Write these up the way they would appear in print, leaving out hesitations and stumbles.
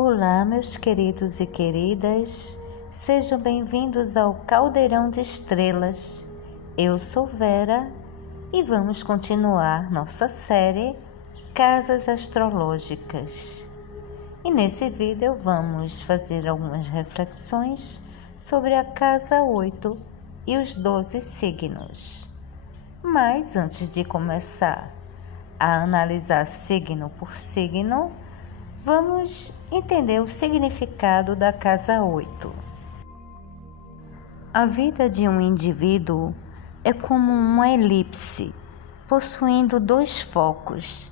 Olá, meus queridos e queridas, sejam bem-vindos ao Caldeirão de Estrelas. Eu sou Vera e vamos continuar nossa série Casas Astrológicas. E nesse vídeo vamos fazer algumas reflexões sobre a casa 8 e os 12 signos. Mas antes de começar a analisar signo por signo, vamos entender o significado da casa 8. A vida de um indivíduo é como uma elipse, possuindo dois focos.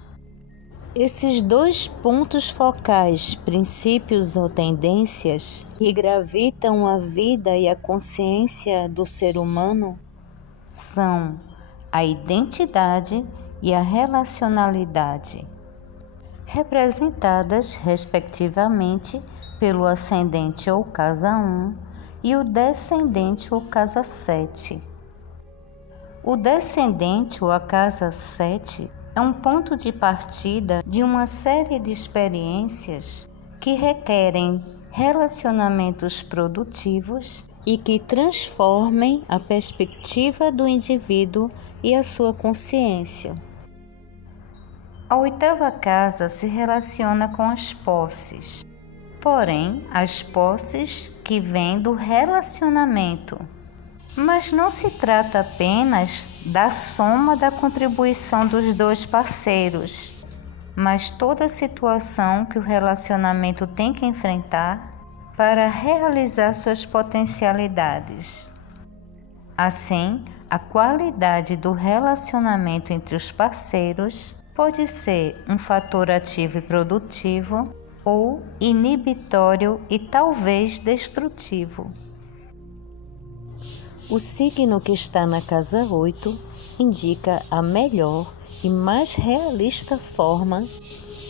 Esses dois pontos focais, princípios ou tendências, que gravitam a vida e a consciência do ser humano, são a identidade e a relacionalidade, representadas respectivamente pelo ascendente ou casa 1 e o descendente ou casa 7. O descendente ou a casa 7 é um ponto de partida de uma série de experiências que requerem relacionamentos produtivos e que transformem a perspectiva do indivíduo e a sua consciência. A oitava casa se relaciona com as posses, porém as posses que vêm do relacionamento. Mas não se trata apenas da soma da contribuição dos dois parceiros, mas toda a situação que o relacionamento tem que enfrentar para realizar suas potencialidades. Assim, a qualidade do relacionamento entre os parceiros pode ser um fator ativo e produtivo ou inibitório e talvez destrutivo. O signo que está na casa 8 indica a melhor e mais realista forma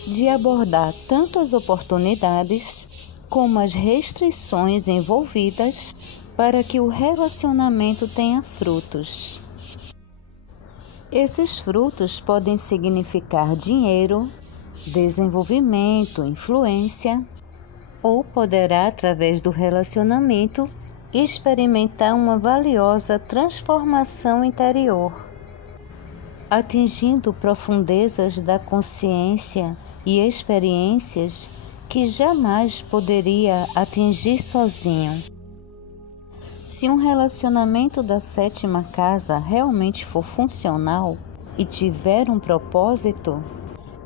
de abordar tanto as oportunidades como as restrições envolvidas para que o relacionamento tenha frutos. Esses frutos podem significar dinheiro, desenvolvimento, influência, ou poderá, através do relacionamento, experimentar uma valiosa transformação interior, atingindo profundezas da consciência e experiências que jamais poderia atingir sozinho. Se um relacionamento da sétima casa realmente for funcional e tiver um propósito,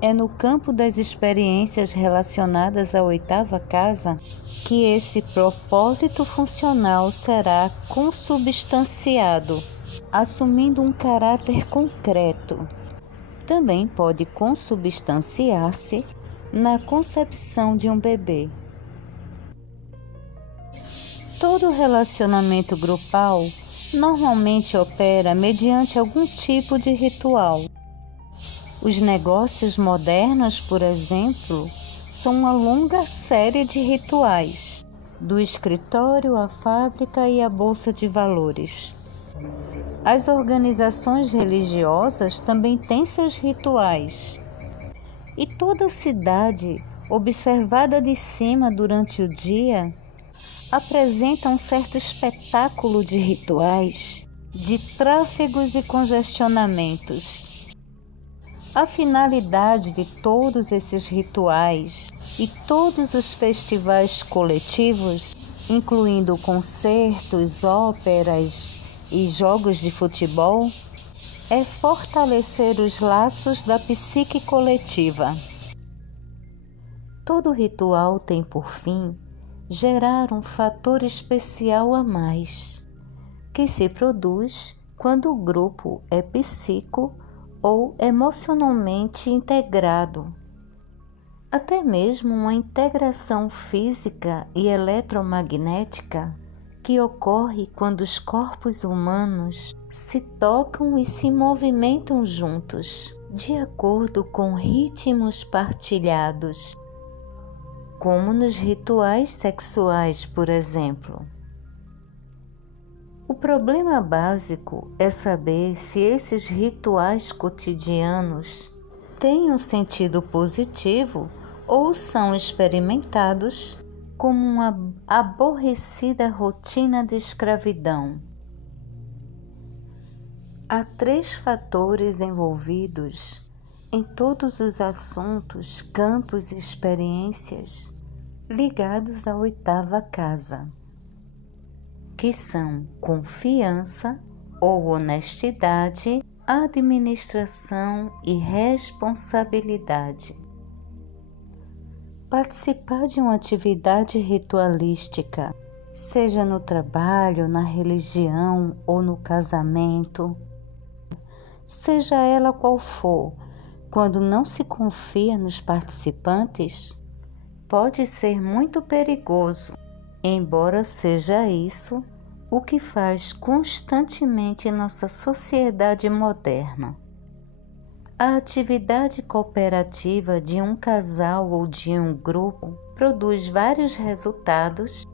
é no campo das experiências relacionadas à oitava casa que esse propósito funcional será consubstanciado, assumindo um caráter concreto. Também pode consubstanciar-se na concepção de um bebê. Todo relacionamento grupal normalmente opera mediante algum tipo de ritual. Os negócios modernos, por exemplo, são uma longa série de rituais, do escritório à fábrica e à bolsa de valores. As organizações religiosas também têm seus rituais. E toda cidade, observada de cima durante o dia, apresenta um certo espetáculo de rituais, de tráfegos e congestionamentos. A finalidade de todos esses rituais e todos os festivais coletivos, incluindo concertos, óperas e jogos de futebol, é fortalecer os laços da psique coletiva. Todo ritual tem por fim gerar um fator especial a mais, que se produz quando o grupo é psíquico ou emocionalmente integrado. Até mesmo uma integração física e eletromagnética que ocorre quando os corpos humanos se tocam e se movimentam juntos, de acordo com ritmos partilhados, como nos rituais sexuais, por exemplo. O problema básico é saber se esses rituais cotidianos têm um sentido positivo ou são experimentados como uma aborrecida rotina de escravidão. Há 3 fatores envolvidos em todos os assuntos, campos e experiências ligados à 8ª casa, que são confiança ou honestidade, administração e responsabilidade. Participar de uma atividade ritualística, seja no trabalho, na religião ou no casamento, seja ela qual for, quando não se confia nos participantes, pode ser muito perigoso, embora seja isso o que faz constantemente nossa sociedade moderna. A atividade cooperativa de um casal ou de um grupo produz vários resultados,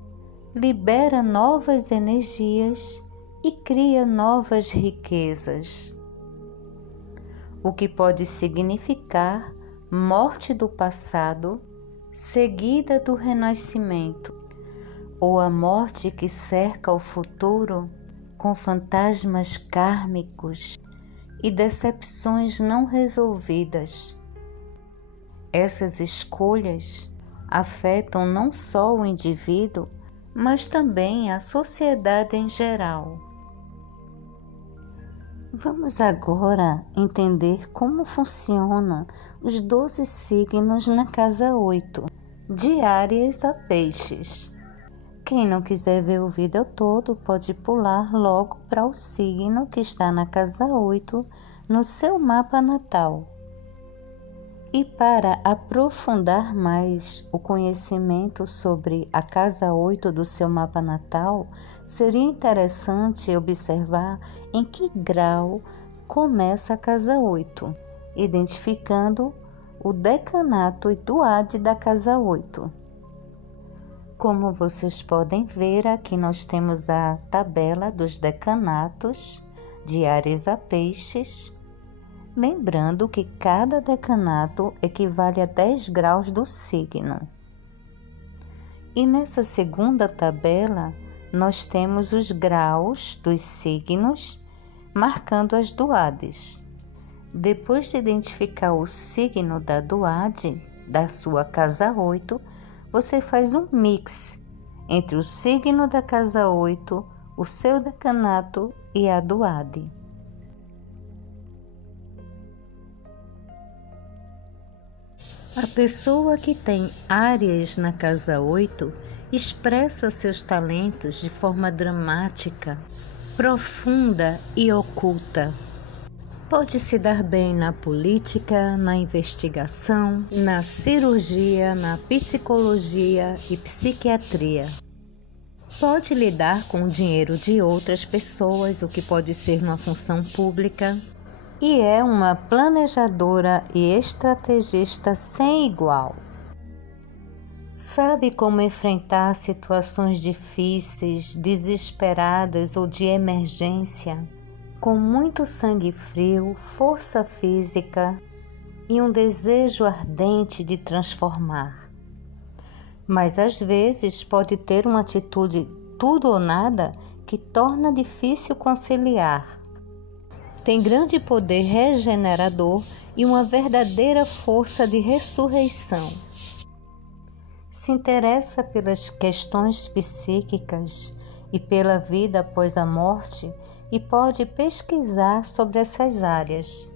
libera novas energias e cria novas riquezas, o que pode significar morte do passado, seguida do renascimento, ou a morte que cerca o futuro com fantasmas kármicos e decepções não resolvidas. Essas escolhas afetam não só o indivíduo, mas também a sociedade em geral. Vamos agora entender como funcionam os 12 signos na casa 8, de Áries a Peixes. Quem não quiser ver o vídeo todo pode pular logo para o signo que está na casa 8 no seu mapa natal. E para aprofundar mais o conhecimento sobre a casa 8 do seu mapa natal, seria interessante observar em que grau começa a casa 8, identificando o decanato e duade da casa 8. Como vocês podem ver, aqui nós temos a tabela dos decanatos de Áries a Peixes, lembrando que cada decanato equivale a 10 graus do signo. E nessa segunda tabela, nós temos os graus dos signos, marcando as duades. Depois de identificar o signo da duade da sua casa 8, você faz um mix entre o signo da casa 8, o seu decanato e a duade. A pessoa que tem Áries na casa 8 expressa seus talentos de forma dramática, profunda e oculta. Pode se dar bem na política, na investigação, na cirurgia, na psicologia e psiquiatria. Pode lidar com o dinheiro de outras pessoas, o que pode ser uma função pública. E é uma planejadora e estrategista sem igual. Sabe como enfrentar situações difíceis, desesperadas ou de emergência, com muito sangue frio, força física e um desejo ardente de transformar. Mas às vezes pode ter uma atitude tudo ou nada que torna difícil conciliar. Tem grande poder regenerador e uma verdadeira força de ressurreição. Se interessa pelas questões psíquicas e pela vida após a morte e pode pesquisar sobre essas áreas.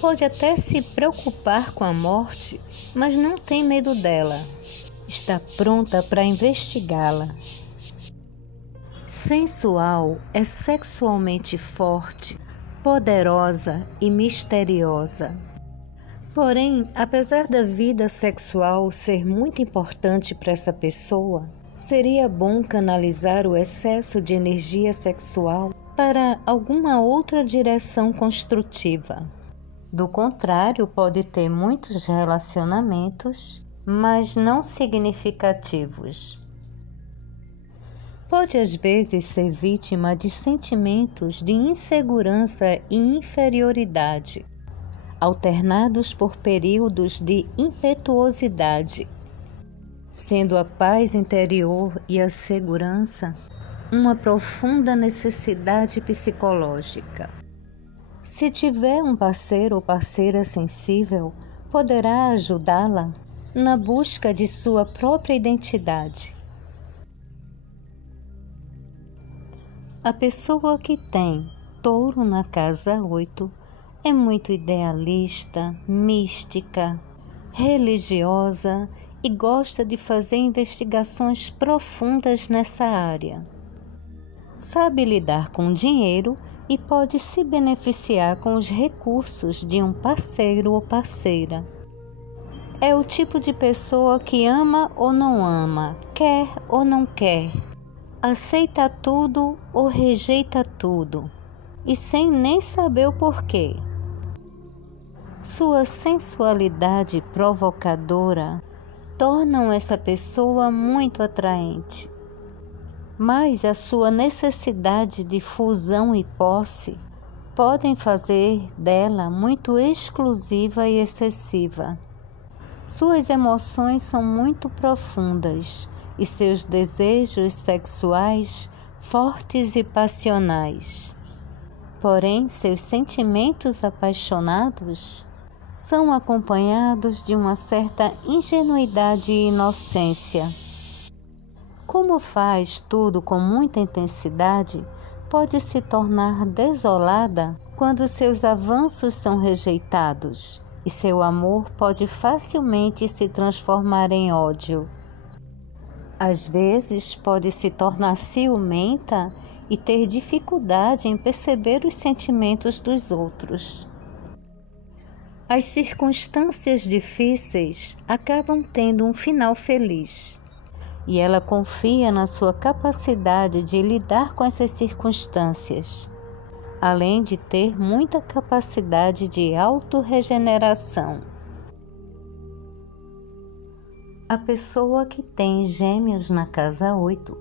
Pode até se preocupar com a morte, mas não tem medo dela. Está pronta para investigá-la. Sensual é sexualmente forte, poderosa e misteriosa. Porém, apesar da vida sexual ser muito importante para essa pessoa, seria bom canalizar o excesso de energia sexual para alguma outra direção construtiva. Do contrário, pode ter muitos relacionamentos, mas não significativos. Pode às vezes ser vítima de sentimentos de insegurança e inferioridade. alternados por períodos de impetuosidade, sendo a paz interior e a segurança uma profunda necessidade psicológica. Se tiver um parceiro ou parceira sensível, poderá ajudá-la na busca de sua própria identidade. A pessoa que tem Touro na casa 8 é muito idealista, mística, religiosa e gosta de fazer investigações profundas nessa área. Sabe lidar com dinheiro e pode se beneficiar com os recursos de um parceiro ou parceira. É o tipo de pessoa que ama ou não ama, quer ou não quer, aceita tudo ou rejeita tudo, e sem nem saber o porquê. Sua sensualidade provocadora tornam essa pessoa muito atraente. Mas a sua necessidade de fusão e posse podem fazer dela muito exclusiva e excessiva. Suas emoções são muito profundas e seus desejos sexuais fortes e passionais. Porém, seus sentimentos apaixonados são acompanhados de uma certa ingenuidade e inocência. Como faz tudo com muita intensidade, pode se tornar desolada quando seus avanços são rejeitados, e seu amor pode facilmente se transformar em ódio. Às vezes, pode se tornar ciumenta e ter dificuldade em perceber os sentimentos dos outros. As circunstâncias difíceis acabam tendo um final feliz. E ela confia na sua capacidade de lidar com essas circunstâncias, além de ter muita capacidade de autorregeneração. A pessoa que tem Gêmeos na casa 8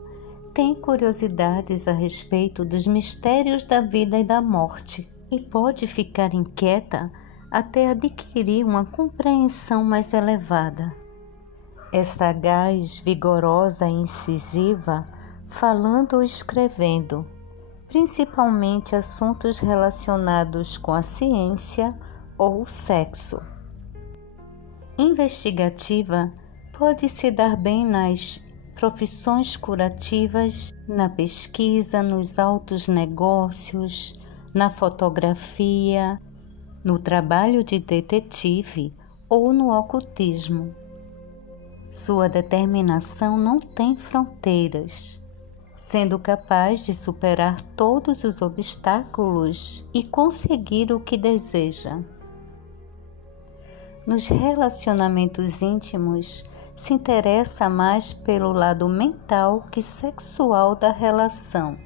tem curiosidades a respeito dos mistérios da vida e da morte e pode ficar inquieta até adquirir uma compreensão mais elevada. É sagaz, vigorosa e incisiva, falando ou escrevendo, principalmente assuntos relacionados com a ciência ou o sexo. Investigativa, pode se dar bem nas profissões curativas, na pesquisa, nos altos negócios, na fotografia, no trabalho de detetive ou no ocultismo. Sua determinação não tem fronteiras, sendo capaz de superar todos os obstáculos e conseguir o que deseja. Nos relacionamentos íntimos, se interessa mais pelo lado mental que sexual da relação.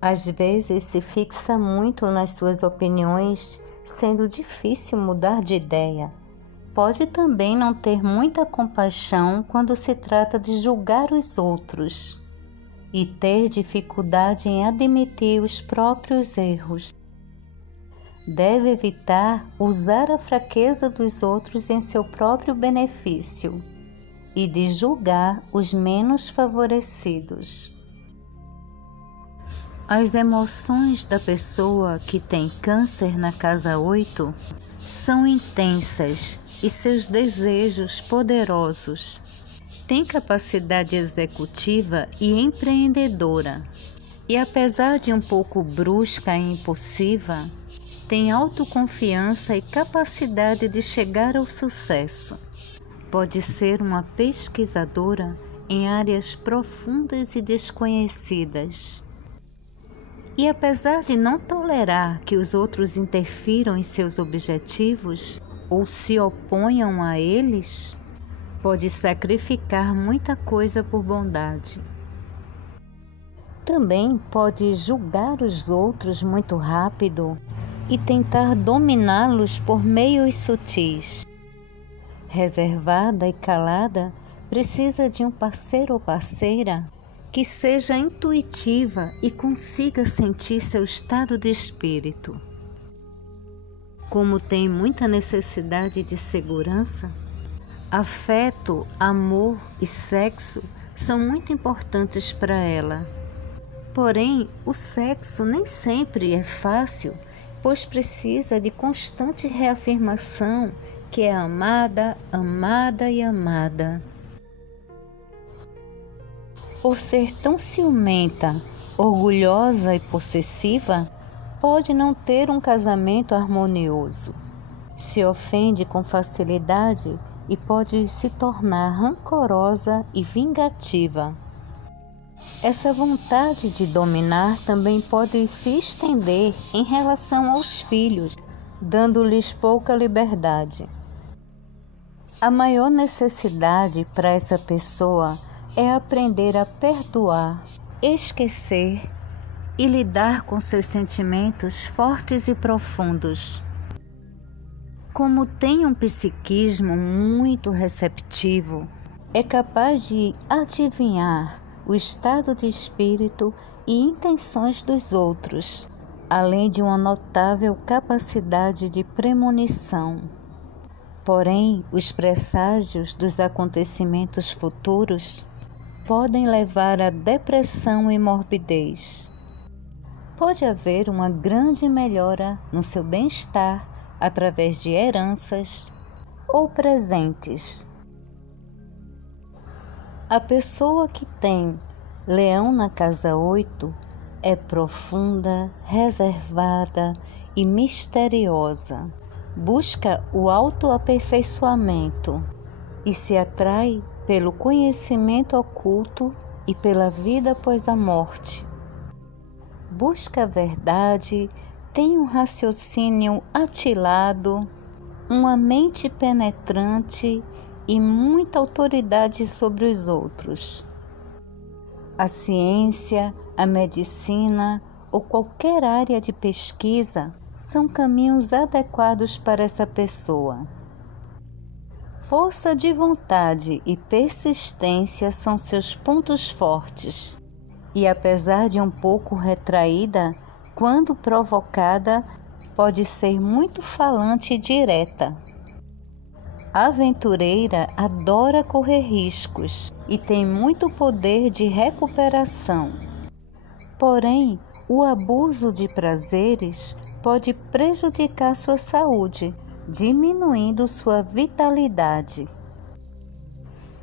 Às vezes se fixa muito nas suas opiniões, sendo difícil mudar de ideia. Pode também não ter muita compaixão quando se trata de julgar os outros e ter dificuldade em admitir os próprios erros. Deve evitar usar a fraqueza dos outros em seu próprio benefício e de julgar os menos favorecidos. As emoções da pessoa que tem Câncer na casa 8 são intensas e seus desejos poderosos. Tem capacidade executiva e empreendedora, e apesar de um pouco brusca e impulsiva, tem autoconfiança e capacidade de chegar ao sucesso. Pode ser uma pesquisadora em áreas profundas e desconhecidas. E apesar de não tolerar que os outros interfiram em seus objetivos ou se oponham a eles, pode sacrificar muita coisa por bondade. Também pode julgar os outros muito rápido e tentar dominá-los por meios sutis. Reservada e calada, precisa de um parceiro ou parceira que seja intuitiva e consiga sentir seu estado de espírito. como tem muita necessidade de segurança, afeto, amor e sexo são muito importantes para ela. Porém, o sexo nem sempre é fácil, pois precisa de constante reafirmação que é amada, amada e amada. Por ser tão ciumenta, orgulhosa e possessiva, pode não ter um casamento harmonioso. Se ofende com facilidade e pode se tornar rancorosa e vingativa. Essa vontade de dominar também pode se estender em relação aos filhos, dando-lhes pouca liberdade. A maior necessidade para essa pessoa é aprender a perdoar, esquecer e lidar com seus sentimentos fortes e profundos. Como tem um psiquismo muito receptivo, é capaz de adivinhar o estado de espírito e intenções dos outros, além de uma notável capacidade de premonição. Porém, os presságios dos acontecimentos futuros podem levar à depressão e morbidez. Pode haver uma grande melhora no seu bem-estar através de heranças ou presentes. A pessoa que tem Leão na casa 8 é profunda, reservada e misteriosa. Busca o autoaperfeiçoamento e se atrai pelo conhecimento oculto e pela vida após a morte. Busca a verdade, tem um raciocínio atilado, uma mente penetrante e muita autoridade sobre os outros. A ciência, a medicina ou qualquer área de pesquisa são caminhos adequados para essa pessoa. Força de vontade e persistência são seus pontos fortes, e apesar de um pouco retraída, quando provocada, pode ser muito falante e direta. A aventureira adora correr riscos e tem muito poder de recuperação. Porém, o abuso de prazeres pode prejudicar sua saúde, diminuindo sua vitalidade.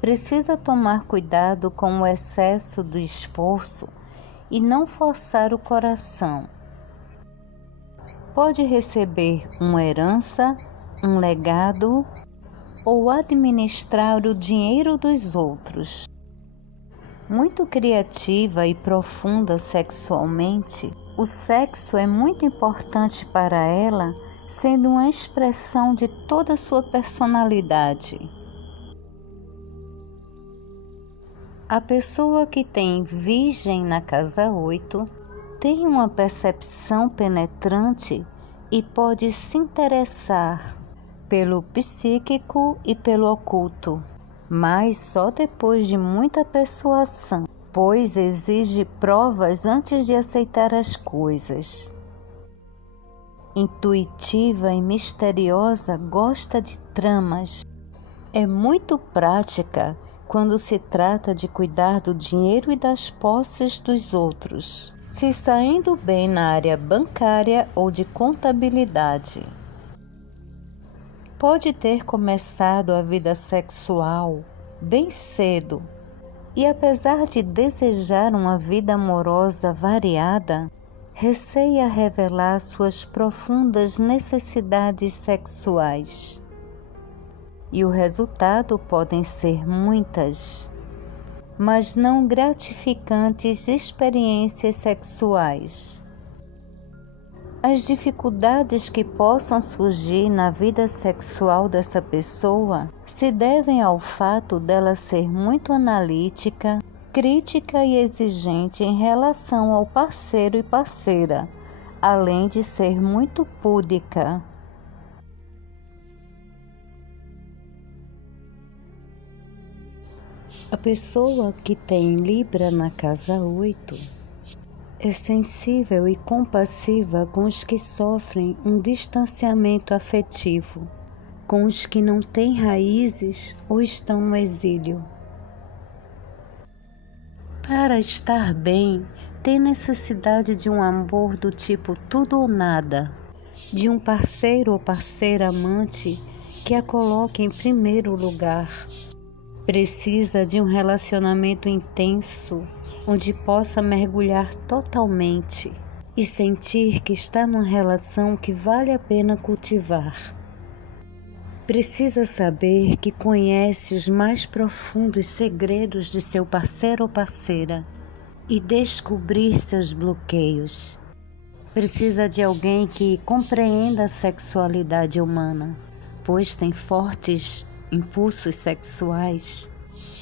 Precisa tomar cuidado com o excesso do esforço e não forçar o coração. Pode receber uma herança, um legado ou administrar o dinheiro dos outros. Muito criativa e profunda sexualmente, o sexo é muito importante para ela, sendo uma expressão de toda a sua personalidade. A pessoa que tem Virgem na casa 8 tem uma percepção penetrante e pode se interessar pelo psíquico e pelo oculto, mas só depois de muita persuasão, pois exige provas antes de aceitar as coisas. Intuitiva e misteriosa, gosta de tramas. É muito prática quando se trata de cuidar do dinheiro e das posses dos outros, se saindo bem na área bancária ou de contabilidade. Pode ter começado a vida sexual bem cedo e, apesar de desejar uma vida amorosa variada, receia revelar suas profundas necessidades sexuais. E o resultado podem ser muitas, mas não gratificantes experiências sexuais. As dificuldades que possam surgir na vida sexual dessa pessoa se devem ao fato dela ser muito analítica, crítica e exigente em relação ao parceiro e parceira, além de ser muito púdica. A pessoa que tem Libra na casa 8 É sensível e compassiva com os que sofrem um distanciamento afetivo, com os que não têm raízes ou estão no exílio. Para estar bem, tem necessidade de um amor do tipo tudo ou nada, de um parceiro ou parceira amante que a coloque em primeiro lugar. Precisa de um relacionamento intenso, onde possa mergulhar totalmente e sentir que está numa relação que vale a pena cultivar. Precisa saber que conhece os mais profundos segredos de seu parceiro ou parceira e descobrir seus bloqueios. Precisa de alguém que compreenda a sexualidade humana, pois tem fortes impulsos sexuais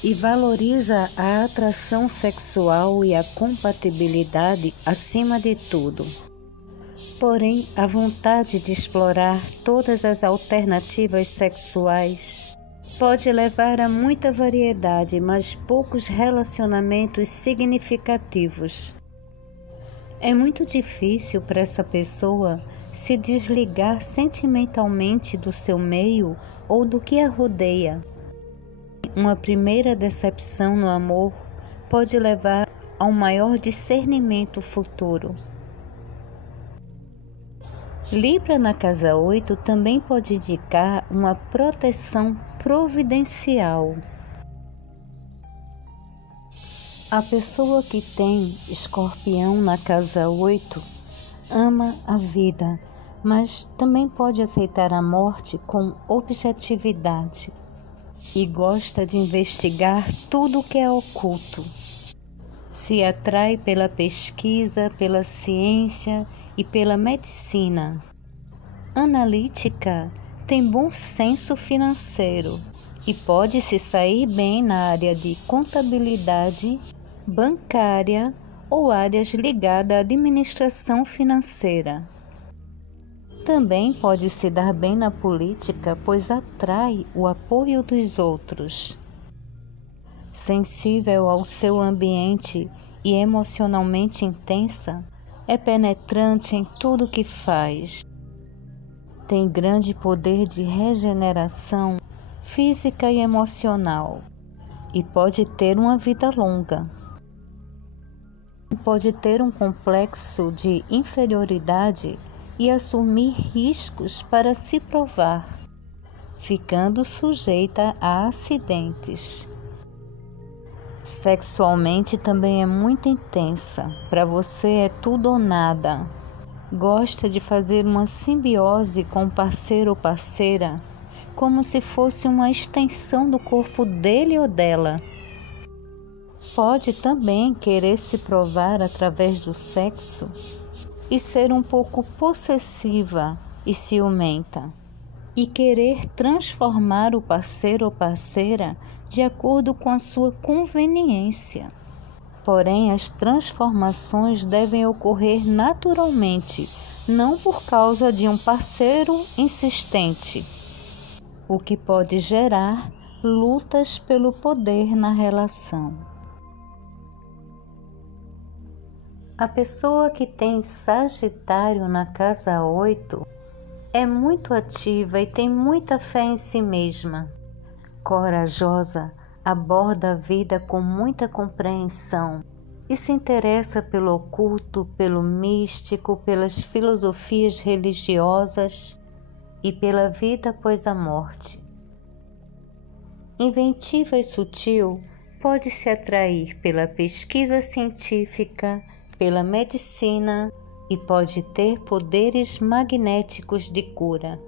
e valoriza a atração sexual e a compatibilidade acima de tudo. Porém, a vontade de explorar todas as alternativas sexuais pode levar a muita variedade, mas poucos relacionamentos significativos. É muito difícil para essa pessoa se desligar sentimentalmente do seu meio ou do que a rodeia. Uma primeira decepção no amor pode levar a um maior discernimento futuro. Libra na casa 8 também pode indicar uma proteção providencial. A pessoa que tem Escorpião na casa 8 ama a vida, mas também pode aceitar a morte com objetividade e gosta de investigar tudo o que é oculto. Se atrai pela pesquisa, pela ciência e pela medicina. Analítica, tem bom senso financeiro e pode se sair bem na área de contabilidade, bancária ou áreas ligadas à administração financeira. Também pode se dar bem na política, pois atrai o apoio dos outros. Sensível ao seu ambiente e emocionalmente intensa, é penetrante em tudo o que faz. Tem grande poder de regeneração física e emocional e pode ter uma vida longa. Pode ter um complexo de inferioridade e assumir riscos para se provar, ficando sujeita a acidentes. Sexualmente também é muito intensa. Para você é tudo ou nada. Gosta de fazer uma simbiose com o parceiro ou parceira, como se fosse uma extensão do corpo dele ou dela. Pode também querer se provar através do sexo e ser um pouco possessiva e ciumenta, e querer transformar o parceiro ou parceira de acordo com a sua conveniência. Porém, as transformações devem ocorrer naturalmente, não por causa de um parceiro insistente, o que pode gerar lutas pelo poder na relação. A pessoa que tem Sagitário na casa 8 é muito ativa e tem muita fé em si mesma. Corajosa, aborda a vida com muita compreensão e se interessa pelo oculto, pelo místico, pelas filosofias religiosas e pela vida após a morte. Inventiva e sutil, pode se atrair pela pesquisa científica, pela medicina e pode ter poderes magnéticos de cura.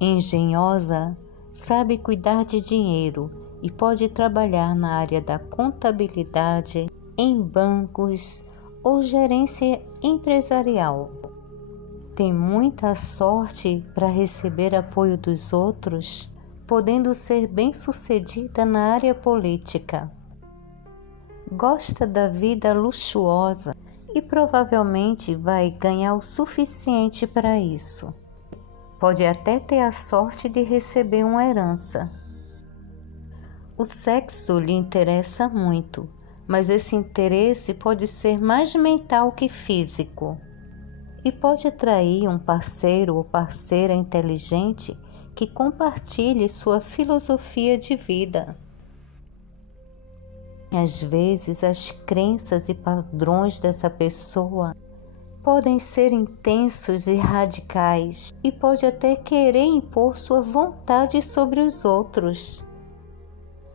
Engenhosa, sabe cuidar de dinheiro e pode trabalhar na área da contabilidade, em bancos ou gerência empresarial. Tem muita sorte para receber apoio dos outros, podendo ser bem-sucedida na área política. Gosta da vida luxuosa e provavelmente vai ganhar o suficiente para isso. Pode até ter a sorte de receber uma herança. O sexo lhe interessa muito, mas esse interesse pode ser mais mental que físico. E pode atrair um parceiro ou parceira inteligente que compartilhe sua filosofia de vida. Às vezes, as crenças e padrões dessa pessoa podem ser intensos e radicais e pode até querer impor sua vontade sobre os outros.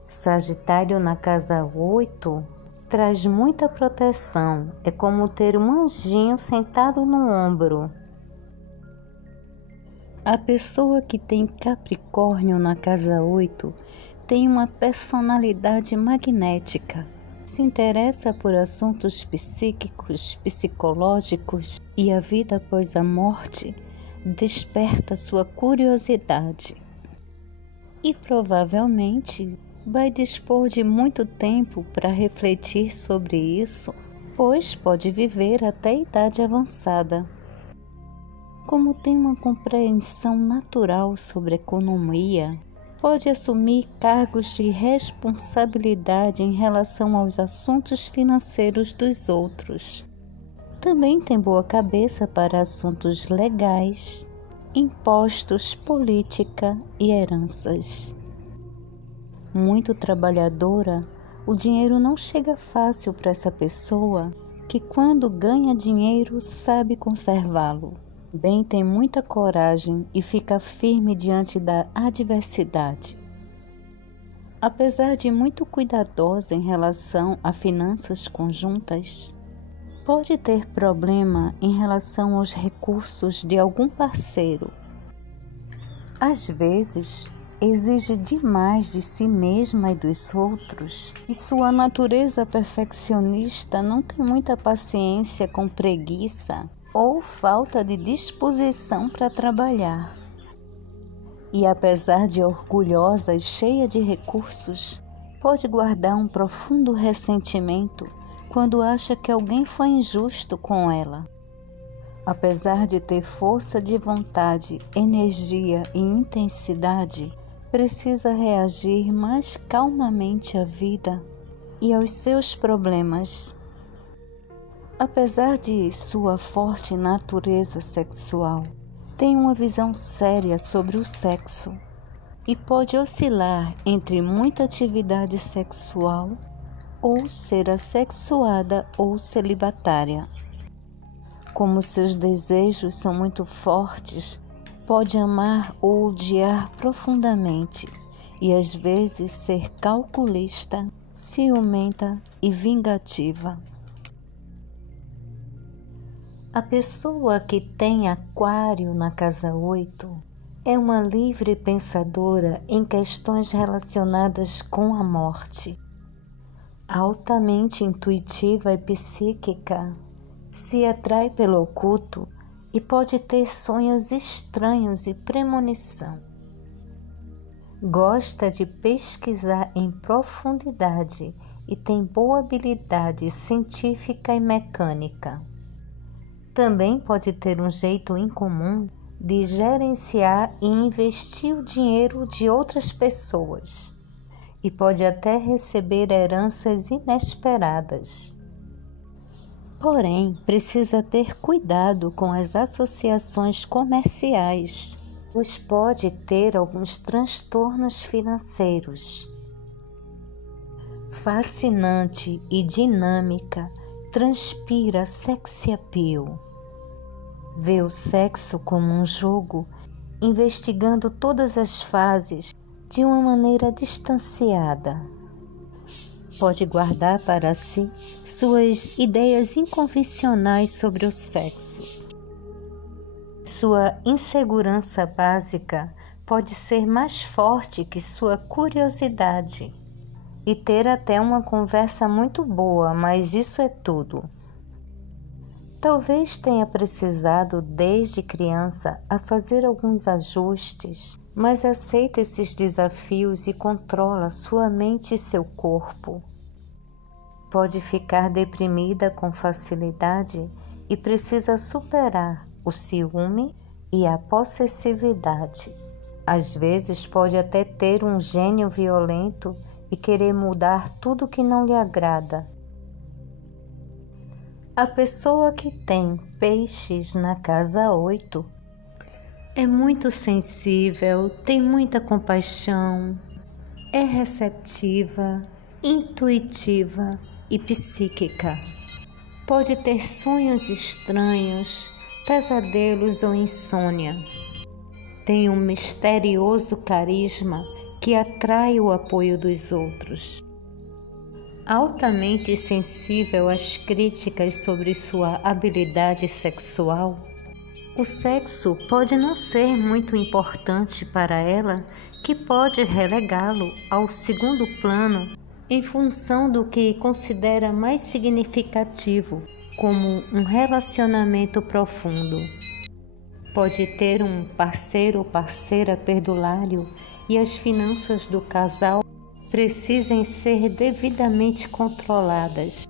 Sagitário na casa 8 traz muita proteção, é como ter um anjinho sentado no ombro. A pessoa que tem Capricórnio na casa 8 tem uma personalidade magnética, se interessa por assuntos psíquicos, psicológicos e a vida após a morte desperta sua curiosidade. E provavelmente vai dispor de muito tempo para refletir sobre isso, pois pode viver até a idade avançada. Como tem uma compreensão natural sobre economia, pode assumir cargos de responsabilidade em relação aos assuntos financeiros dos outros. Também tem boa cabeça para assuntos legais, impostos, política e heranças. Muito trabalhadora, o dinheiro não chega fácil para essa pessoa que, quando ganha dinheiro, sabe conservá-lo. Bem, tem muita coragem e fica firme diante da adversidade. Apesar de muito cuidadosa em relação a finanças conjuntas, pode ter problema em relação aos recursos de algum parceiro. Às vezes, exige demais de si mesma e dos outros, e sua natureza perfeccionista não tem muita paciência com preguiça ou falta de disposição para trabalhar. E apesar de orgulhosa e cheia de recursos, pode guardar um profundo ressentimento quando acha que alguém foi injusto com ela. Apesar de ter força de vontade, energia e intensidade, precisa reagir mais calmamente à vida e aos seus problemas. Apesar de sua forte natureza sexual, tem uma visão séria sobre o sexo e pode oscilar entre muita atividade sexual ou ser assexuada ou celibatária. Como seus desejos são muito fortes, pode amar ou odiar profundamente e às vezes ser calculista, ciumenta e vingativa. A pessoa que tem Aquário na casa 8 é uma livre pensadora em questões relacionadas com a morte. Altamente intuitiva e psíquica, se atrai pelo oculto e pode ter sonhos estranhos e premonição. Gosta de pesquisar em profundidade e tem boa habilidade científica e mecânica. Também pode ter um jeito incomum de gerenciar e investir o dinheiro de outras pessoas e pode até receber heranças inesperadas. Porém, precisa ter cuidado com as associações comerciais, pois pode ter alguns transtornos financeiros. Fascinante e dinâmica, transpira sex appeal. Vê o sexo como um jogo, investigando todas as fases de uma maneira distanciada. Pode guardar para si suas ideias inconvencionais sobre o sexo. Sua insegurança básica pode ser mais forte que sua curiosidade e ter até uma conversa muito boa, mas isso é tudo. Talvez tenha precisado desde criança a fazer alguns ajustes, mas aceita esses desafios e controla sua mente e seu corpo. Pode ficar deprimida com facilidade e precisa superar o ciúme e a possessividade. Às vezes pode até ter um gênio violento e querer mudar tudo que não lhe agrada, A pessoa que tem peixes na casa 8 é muito sensível, tem muita compaixão, é receptiva, intuitiva e psíquica. Pode ter sonhos estranhos, pesadelos ou insônia. Tem um misterioso carisma que atrai o apoio dos outros. Altamente sensível às críticas sobre sua habilidade sexual, o sexo pode não ser muito importante para ela, que pode relegá-lo ao segundo plano em função do que considera mais significativo, como um relacionamento profundo. Pode ter um parceiro ou parceira perdulário e as finanças do casal precisem ser devidamente controladas.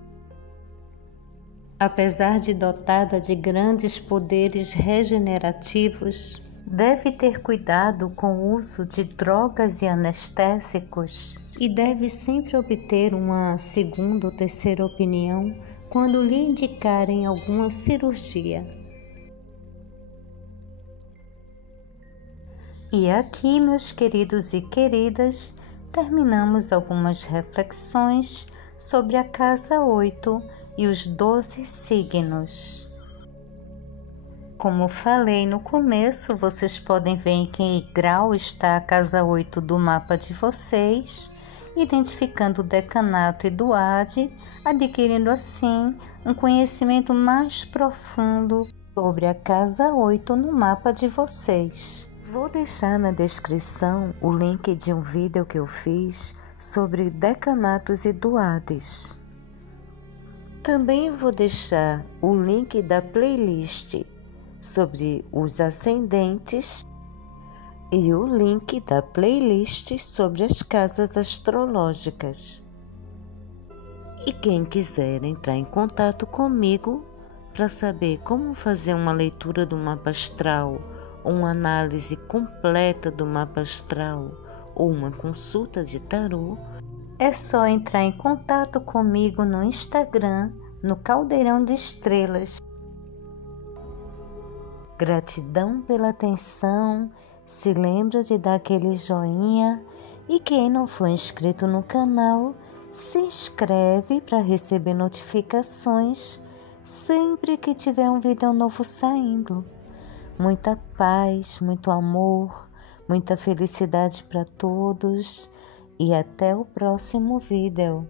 Apesar de dotada de grandes poderes regenerativos, deve ter cuidado com o uso de drogas e anestésicos e deve sempre obter uma segunda ou terceira opinião quando lhe indicarem alguma cirurgia. E aqui, meus queridos e queridas, terminamos algumas reflexões sobre a casa 8 e os 12 signos. Como falei no começo, vocês podem ver em que grau está a casa 8 do mapa de vocês, identificando o decanato e duade, adquirindo assim um conhecimento mais profundo sobre a casa 8 no mapa de vocês. Vou deixar na descrição o link de um vídeo que eu fiz sobre decanatos e duades. Também vou deixar o link da playlist sobre os ascendentes e o link da playlist sobre as casas astrológicas. E quem quiser entrar em contato comigo para saber como fazer uma leitura do mapa astral, uma análise completa do mapa astral ou uma consulta de tarô, é só entrar em contato comigo no Instagram, no Caldeirão de Estrelas. Gratidão pela atenção, se lembra de dar aquele joinha e quem não for inscrito no canal, se inscreve para receber notificações sempre que tiver um vídeo novo saindo. Muita paz, muito amor, muita felicidade para todos e até o próximo vídeo.